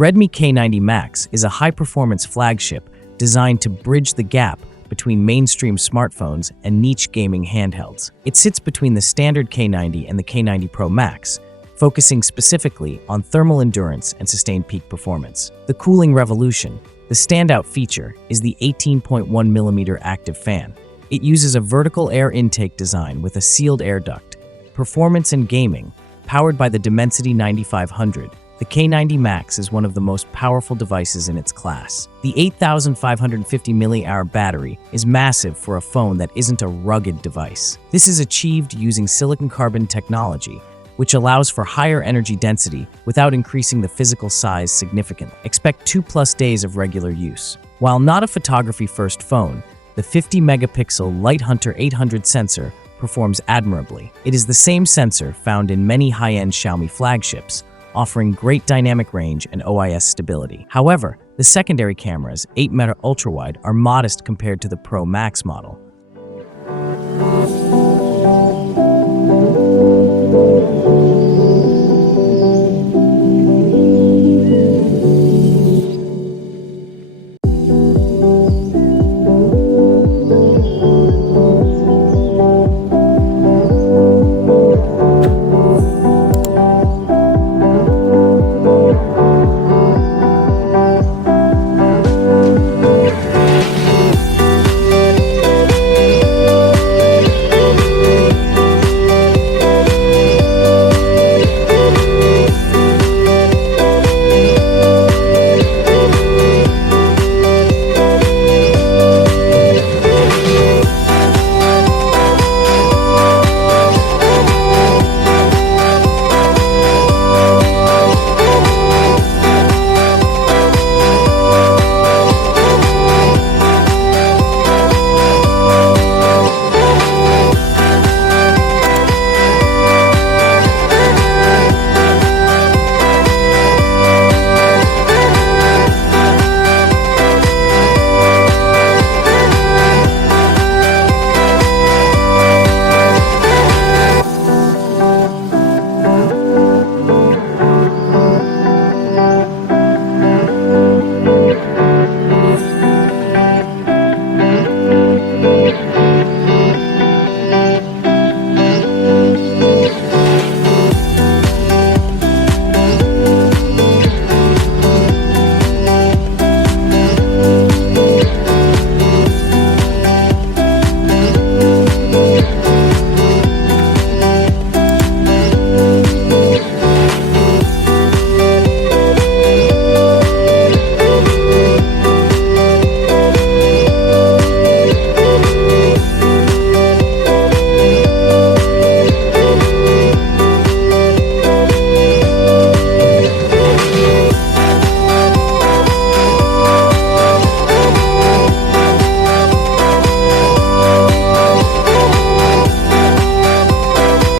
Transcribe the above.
Redmi K90 Max is a high-performance flagship designed to bridge the gap between mainstream smartphones and niche gaming handhelds. It sits between the standard K90 and the K90 Pro Max, focusing specifically on thermal endurance and sustained peak performance. The cooling revolution. The standout feature is the 18.1mm active fan. It uses a vertical air intake design with a sealed air duct. Performance and gaming. Powered by the Dimensity 9500, the K90 Max is one of the most powerful devices in its class. The 8,550 mAh battery is massive for a phone that isn't a rugged device. This is achieved using silicon carbon technology, which allows for higher energy density without increasing the physical size significantly. Expect 2+ days of regular use. While not a photography-first phone, the 50-megapixel Light Hunter 800 sensor performs admirably. It is the same sensor found in many high-end Xiaomi flagships, offering great dynamic range and OIS stability. However, the secondary cameras, 8-mega ultrawide, are modest compared to the Pro Max model,